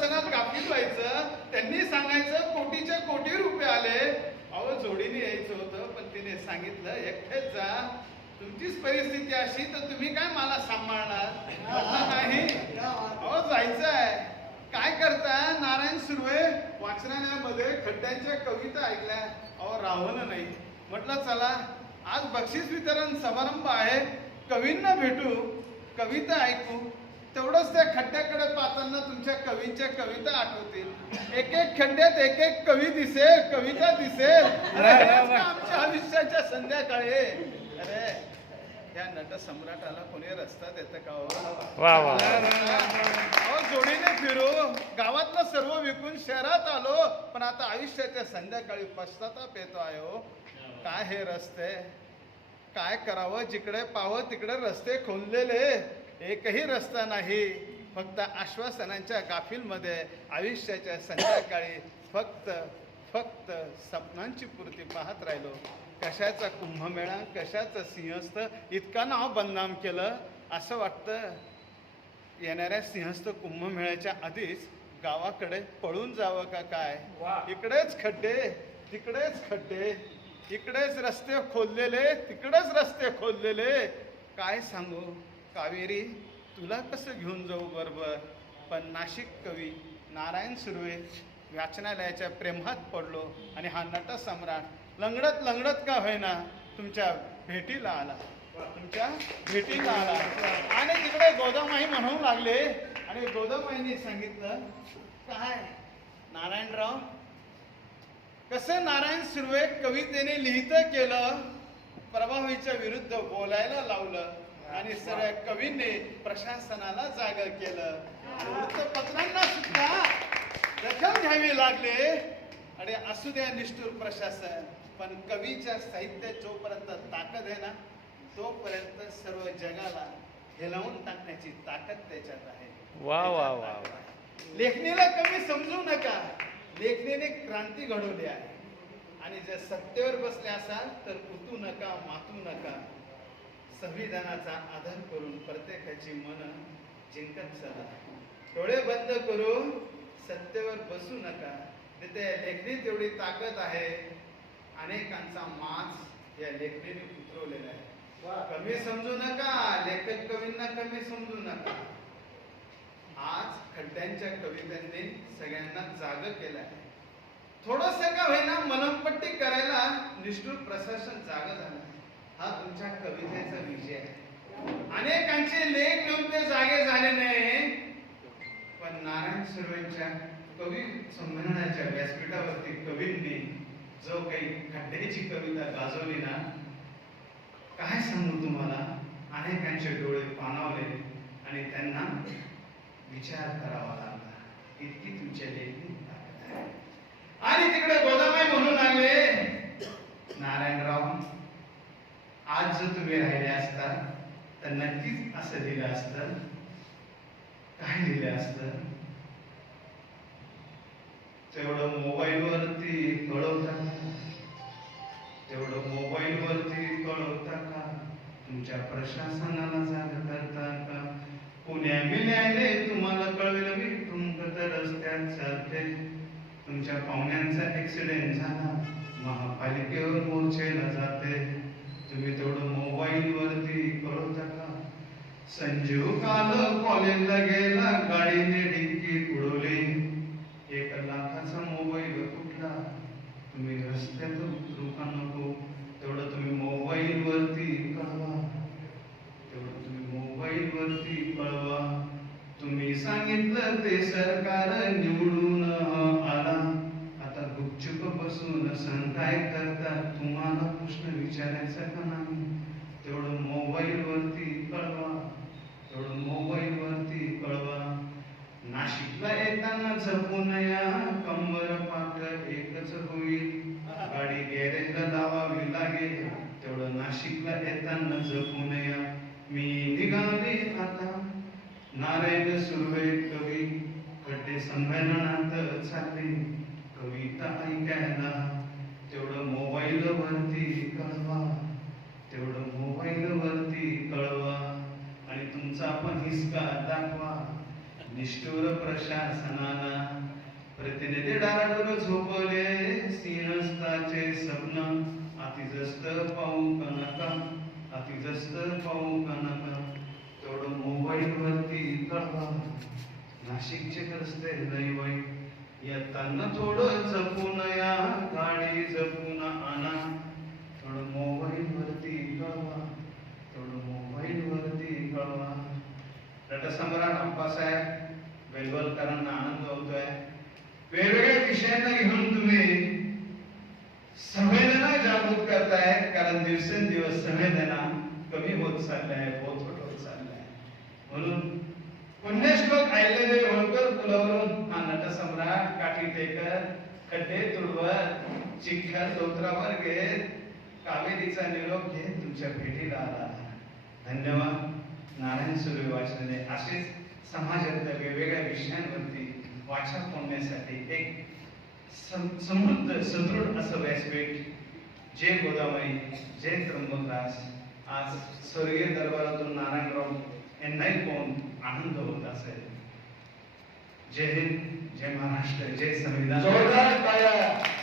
आश्वासनात गाफील व्हायचं, त्यांनी सांगायचं कोटीचे कोटी रुपये आले. अहो जोडीने यायचं होतं, पण तिने सांगितलं एकटेच जा, तुमचीच परिस्थिती अशी तर तुम्ही काय मला सांभाळणार. नाही, अहो जायचं आहे. काय करताय? नारायण सुर्वे वाचनालयामध्ये खड्ड्यांच्या कविता ऐकल्या. अहो राहवलं नाही. म्हटलं चला आज बक्षीस वितरण समारंभ आहे, कवींना भेटू, कविता ऐकू. तेवढंच त्या खड्ड्याकडे पाहताना तुमच्या कवींच्या कविता आठवतील. एक एक खड्ड्यात एक एक कवी दिसेल, कविता दिसेल. आमच्या आयुष्याच्या संध्याकाळी. अरे या नट सम्राटाला कोणी रस्ता देतं का हो? जोडीने फिरू, गावातलं सर्व विकून शहरात आलो, पण आता आयुष्याच्या संध्याकाळी पश्चाताप येतो आहे हो. काय हे रस्ते, काय करावं? जिकडे पाहावं तिकडे रस्ते खोललेले, एकही रस्ता नाही. फक्त आश्वासनांच्या गाफीलमध्ये आयुष्याच्या संध्याकाळी फक्त फक्त स्वप्नांची पूर्ती पाहत राहिलो. कशाचा कुंभमेळा, कशाचं सिंहस्थ, इतका नाव बदनाम केलं. असं वाटतं येणाऱ्या सिंहस्थ कुंभमेळ्याच्या आधीच गावाकडे पळून जावं का काय. इकडेच खड्डे, तिकडेच खड्डे, इकडेच रस्ते खोदलेले, तिकडेच रस्ते खोदलेले. काय सांगू कावेरी, तुला कसं घेऊन जाऊ बरोबर. पण नाशिक कवी नारायण सुर्वे वाचनालयाच्या प्रेमात पडलो आणि हा नट सम्राट लंगडत लंगडत का होईना तुमच्या भेटीला आला, तुमच्या भेटीला आला. आणि तिकडे गोदामाई म्हणू लागले. आणि गोदामाईंनी सांगितलं, काय नारायणराव, कसं नारायण सुर्वे कवितेने लिहितं केलं, प्रभावीच्या विरुद्ध बोलायला लावलं आणि सगळ्या कवींनी प्रशासनाला जाग केलं. वृत्तपत्रांना सुद्धा दखल घ्यावी लागले. आणि असू द्या निष्ठुर प्रशासन, पण कवीच्या साहित्यात जोपर्यंत ताकद आहे ना, तोपर्यंत सर्व जगाला हेलावून टाकण्याची ताकद त्याच्यात आहे. वा वा वा. लेखणीला कमी समजू नका, लेखणीने क्रांती घडवली आहे. आणि जर सत्तेवर बसले असाल तर उतू नका, मातू नका. संविधानाचा आदर करून प्रत्येकाची मन जिंकत चला. डोळे बंद करून सत्तेवर बसू नका. तिथे लेखणीत एवढी ताकद आहे. अनेकांचा माज या लेखणीने उतरवलेला आहे. कमी समजू नका, लेखक कवींना कमी समजू नका. आज खड्ड्यांच्या कवितांनी सगळ्यांना जाग केलं आहे. थोडस का होईना मनमपट्टी करायला निष्ठुर प्रशासन जाग झालं. हा तुमच्या कवितेचा विजय आहे. अनेकांचे लेख घेऊन ते जागे झाले नाही, पण नारायण सुर्वेंच्या कवी संमेलनाच्या व्यासपीठावरती कवींनी जो काही खड्ड्याची कविता गाजवली ना, काय सांगू तुम्हाला. अनेकांचे डोळे पाणावले आणि त्यांना विचार करावा लागला. इतकी तुमच्या लेखी ताकद आहे. आणि तिकडे गोदामाई म्हणून लागले, नारायणराव, आज जर तुम्ही राहिले असता तर नक्कीच असं लिहिलं असतं. काय लिहिलं असतं? तेवढं मोबाईल वरती कळवता का? तेवढं मोबाईल वरती कळवता का? तुमच्या प्रशासनाला जाग करता का? पुण्या मिल्याने तुम्हाला कळविलं मी, तुमचं रस्त्यात चालते. तुमच्या पाहुण्यांचा ऍक्सिडेंट झाला, महापालिकेवर मोर्चेला जाते. तुम्ही तेवढं मोबाईल वरती कळवता का? संजीव काल कॉलेजला गेला, गाडीने डिक्की उडवली. 1 लाखाचा मोबाईल कुठला? तुम्ही रस्त्यात उतरू का नको? तेवढं तुम्ही मोबाईल वरती कळवा. तेवढं तुम्ही मोबाईल वरती कळवा. तुम्ही सांगितलं ते सरकार निवडून आला, आता गुपचूप बसून सण काय करता? तुम्हाला प्रश्न विचारायचा का नाही? तेवढं मोबाईल वरती कळवा. तेवढं मोबाईल वरती कळवा. नाशिकला येताना झपून या, कंबर पाठ एकच होईल. गाडी गॅरेजला लावावी लागेल. तेवढं नाशिकला येताना जपून या. मी निघाले आता नारायण सुर्वे कवी, खड्डे संमेलनात चालले कविता ऐकायला. तेवढं मोबाईल वरती कळवा. तेवढं मोबाईल वरती कळवा. आणि तुमचा पण हिसका दाखवा. निष्ठुर प्रशासनाला प्रतिनिधी डाराडून झोपले सिंहस्थाचे स्वप्न अतिजस्त पाहू का नका अतिजस्त पाहू का नका तेवढं मोबाईल वरती कळवा नाशिकचे रस्ते लय वाईट येताना थोडं जपून या गाडी जपून आणा थोडं मोबाईल वरती कळवा थोडं मोबाईल वरती कळवा नटसम्राट अप्पासाहेब बेलवलकरांना आनंद होतोय वेगवेगळ्या विषयांना घेऊन तुम्ही संवेदना जागृत करताय कारण दिवसेंदिवस संवेदना कमी होत चाललाय बोथट होत चाललाय म्हणून पुण्यश्लोक ऐकलेले होळकर पुलावरून हा नटसम्राट काठी टेकर खड्डे तुडवत चिखल डोंगरावर घेत कावेरीचा निरोप घेत तुमच्या भेटीला आला धन्यवाद नारायण सुर्वे वाचनालय असेच समाजातल्या वेगवेगळ्या विषयांवरती वाचा फोडण्यासाठी एक समृद्ध सदृढ असं व्यासपीठ जय गोदावरी जय त्र्यंबकदास आज स्वर्गीय दरबारातून नारायणराव यांनाही पाहून आनंद होत असेल जय हिंद जय महाराष्ट्र जय संविधान जोरदार टाळ्या